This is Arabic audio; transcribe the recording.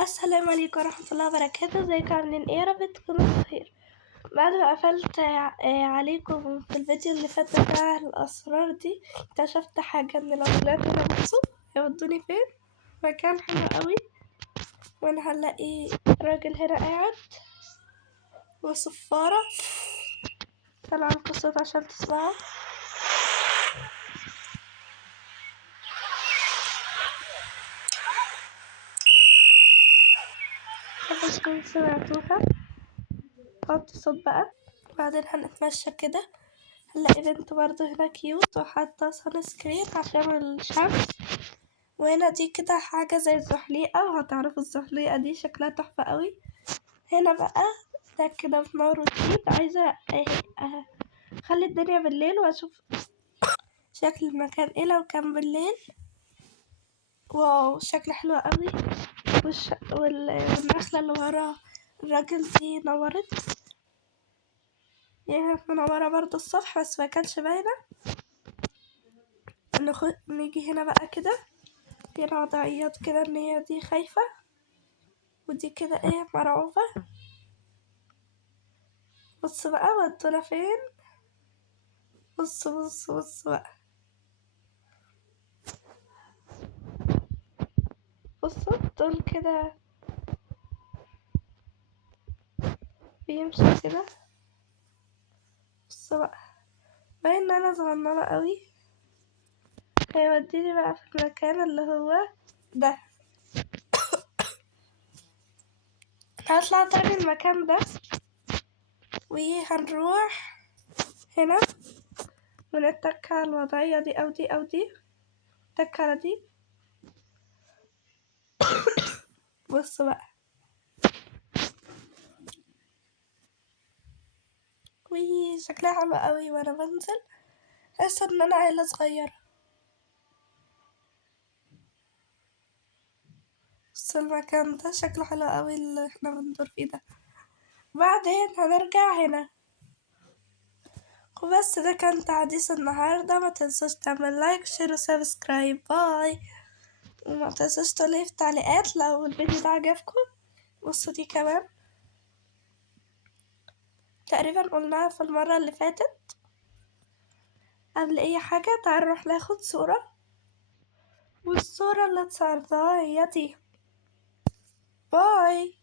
السلام عليكم ورحمة الله وبركاته. ازيكم عاملين ايه؟ يا رب تكونوا بخير. بعد ما قفلت عليكم في الفيديو اللي فات بتاع الأسرار دي، اكتشفت حاجة ان لو طلعت هنا بصوا هيودوني فين. مكان حلو قوي، وانا هنلاقي راجل هنا قاعد وصفارة. طلع لكم الصوت عشان تسمعوا. تكونوا سمعتوها. حط صوت بقى. بعدين هنتمشى كده، هنلاقي بنت برضه هنا كيوت وحاطة سان سكرين عشان الشمس. وهنا دي كده حاجة زي الزحليقة، وهتعرفوا الزحليقة دي شكلها تحفة قوي. هنا بقى ده كده في نار جديد. عايزة اخلي الدنيا بالليل واشوف شكل المكان ايه لو كان بالليل. واو شكله حلو قوي. والنخلة اللي ورا الراجل دي نورت، يعني منورة برضه الصبح بس ما كانش باينة. نيجي هنا بقى كده، في وضعيات كده ان هي دي خايفة ودي كده ايه مرعوبة. بص بقى ودونا فين. بص بقى. بصوا دول كده بيمشي كده. بصوا بقى، باين ان انا صغننة قوي. هيوديني بقى في المكان اللي هو ده. هطلع تاني المكان ده وهنروح هنا ونتك على الوضعية دي او دي او دي. نتك على دي. بصوا بقى. شكلها حلو قوي وانا بنزل، حاسة ان انا عيلة صغيرة. بس المكان ده شكله حلو قوي اللي احنا بندور فيه ده. بعدين هنرجع هنا وبس. ده كان تحديث النهاردة. ما تنسوش تعمل لايك شير وسبسكرايب. باي. وما تنسوش تقولي في تعليقات لو الفيديو ده عجبكم. بصوا دي كمان تقريبا قلناها في المرة اللي فاتت. قبل اي حاجة تعالوا نروح ناخد صورة، والصورة اللي اتصورتها هي دي. باي.